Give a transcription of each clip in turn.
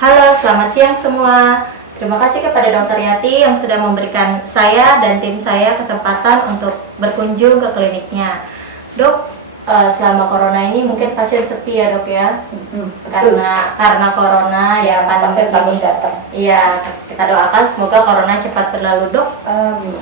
Halo, selamat siang semua. Terima kasih kepada Dokter Yati yang sudah memberikan saya dan tim saya kesempatan untuk berkunjung ke kliniknya. Dok, selama corona ini mungkin pasien sepi ya dok ya? Karena corona ya pasien pandemi takut datang. Iya, kita doakan semoga corona cepat berlalu dok. Amin.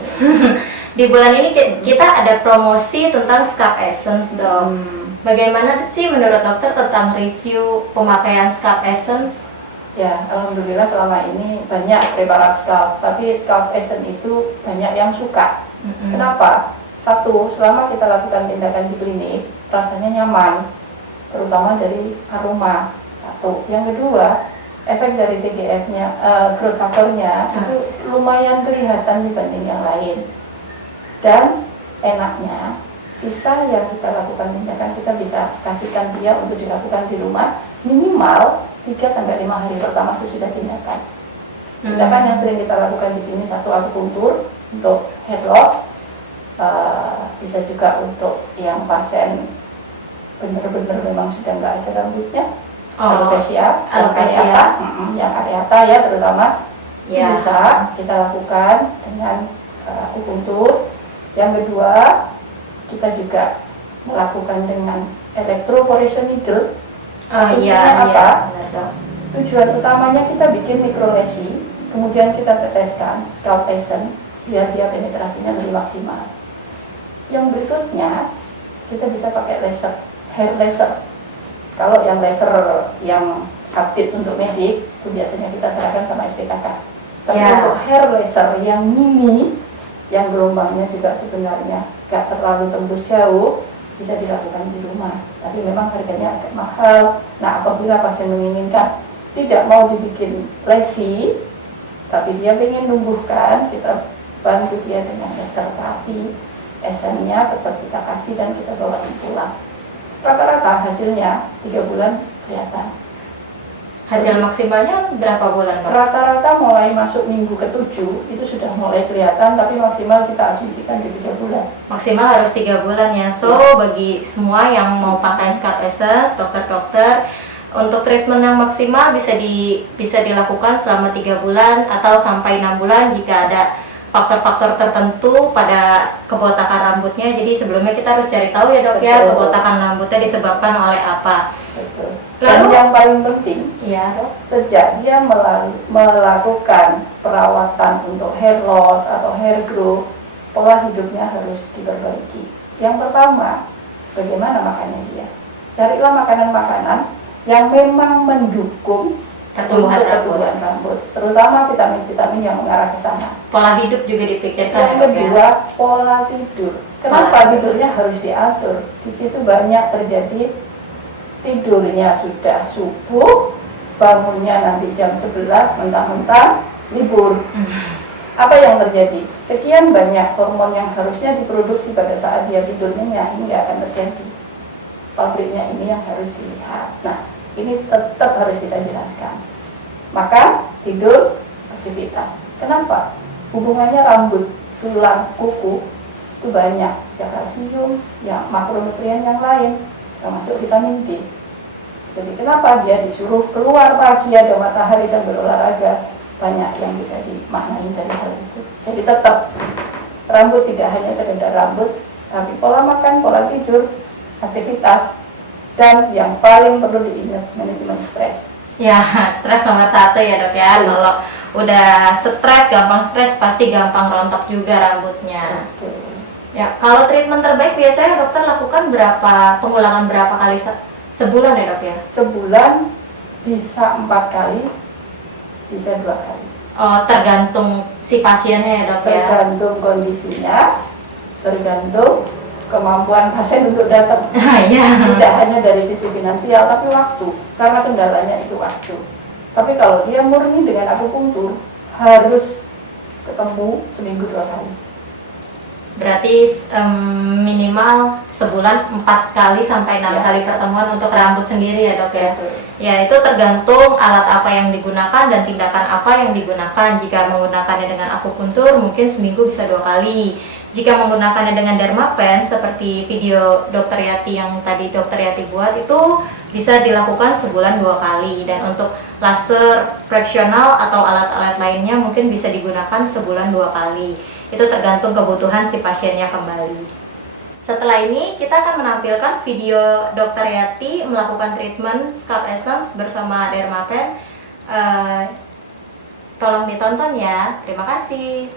Di bulan ini kita ada promosi tentang Scalp Essence dok. Bagaimana sih menurut dokter tentang review pemakaian Scalp Essence? Ya, alhamdulillah selama ini banyak preparat scalp, tapi scalp essence itu banyak yang suka. Kenapa? Satu, selama kita lakukan tindakan di klinik, rasanya nyaman, terutama dari aroma. Satu. Yang kedua, efek dari TGF-nya, growth factor-nya itu lumayan kelihatan dibanding yang lain. Dan enaknya, sisa yang kita lakukan tindakan kita bisa kasihkan dia untuk dilakukan di rumah minimal 3-5 hari pertama sesudah tindakan. Tindakan yang sering kita lakukan di sini, satu akupuntur untuk hair loss, bisa juga untuk yang pasien benar-benar memang sudah nggak ada rambutnya, alopecia, yang areata ya terutama, bisa kita lakukan dengan akupuntur. Yang kedua, kita juga melakukan dengan electroporation needle. Apa? Tujuan utamanya kita bikin mikrolesi, kemudian kita teteskan scalp essence biar dia penetrasinya lebih maksimal. Yang berikutnya kita bisa pakai laser, hair laser. Kalau yang laser yang update untuk medik itu biasanya kita serahkan sama SPKK. Tapi untuk hair laser yang mini, yang gelombangnya juga sebenarnya gak terlalu tembus jauh, bisa dilakukan di rumah, tapi memang harganya agak mahal. Nah, apabila pasien menginginkan tidak mau dibikin lesi, tapi dia ingin numbuhkan, kita bantu dia dengan laser terapi, esennya tetap kita kasih dan kita bawa pulang. Rata-rata hasilnya 3 bulan kelihatan. Hasil maksimalnya berapa bulan Pak? Rata-rata mulai masuk minggu ke-7 itu sudah mulai kelihatan, tapi maksimal kita asumsikan di 3 bulan. Maksimal harus 3 bulan ya. So, bagi semua yang mau pakai Scalp Essence, dokter-dokter, untuk treatment yang maksimal bisa dilakukan selama 3 bulan atau sampai 6 bulan jika ada faktor-faktor tertentu pada kebotakan rambutnya. Jadi sebelumnya kita harus cari tahu ya dok ya, kebotakan rambutnya disebabkan oleh apa. Betul. Dan yang paling penting, sejak dia melakukan perawatan untuk hair loss atau hair growth, pola hidupnya harus diperbaiki. Yang pertama, bagaimana makannya dia? Carilah makanan-makanan yang memang mendukung pertumbuhan rambut, terutama vitamin-vitamin yang mengarah ke sana. Pola hidup juga dipikirkan. Yang kedua, pola tidur. Kenapa tidurnya harus diatur? Di situ banyak terjadi tidurnya sudah subuh, bangunnya nanti jam 11, mentah-mentah libur. Apa yang terjadi? Sekian banyak hormon yang harusnya diproduksi pada saat dia tidurnya, ini nggak akan terjadi. Pabriknya ini yang harus dilihat. Nah, ini tetap harus kita jelaskan. Makan, tidur, aktivitas. Kenapa? Hubungannya rambut, tulang, kuku itu banyak. Ya kalsium, ya makronutrien yang lain, termasuk vitamin D. Jadi kenapa dia disuruh keluar pagi ada matahari sambil olahraga? Banyak yang bisa dimaknai dari hal itu. Jadi tetap rambut tidak hanya sekedar rambut, tapi pola makan, pola tidur, aktivitas, dan yang paling perlu diingat, manajemen stres. Ya, stres nomor 1 ya dok ya. Kalau udah gampang stres pasti gampang rontok juga rambutnya. Ya, kalau treatment terbaik biasanya dokter lakukan pengulangan berapa kali sebulan ya dok ya? Sebulan bisa 4 kali, bisa 2 kali. Oh, tergantung si pasiennya ya dok ya? Tergantung kondisinya, tergantung kemampuan pasien untuk datang. Tidak hanya dari sisi finansial, tapi waktu. Karena kendalanya itu waktu. Tapi kalau dia murni dengan akupuntur, harus ketemu seminggu 2 kali. Berarti minimal sebulan 4 kali sampai 6 kali pertemuan untuk rambut sendiri ya dok ya? Ya, itu tergantung alat apa yang digunakan dan tindakan apa yang digunakan. Jika menggunakannya dengan akupuntur mungkin seminggu bisa 2 kali. Jika menggunakannya dengan Dermapen seperti video Dokter Yati yang tadi Dokter Yati buat, itu bisa dilakukan sebulan 2 kali, dan untuk laser fraksional atau alat-alat lainnya mungkin bisa digunakan sebulan 2 kali. Itu tergantung kebutuhan si pasiennya kembali. Setelah ini kita akan menampilkan video Dokter Yati melakukan treatment scalp essence bersama Dermapen. Tolong ditonton ya. Terima kasih.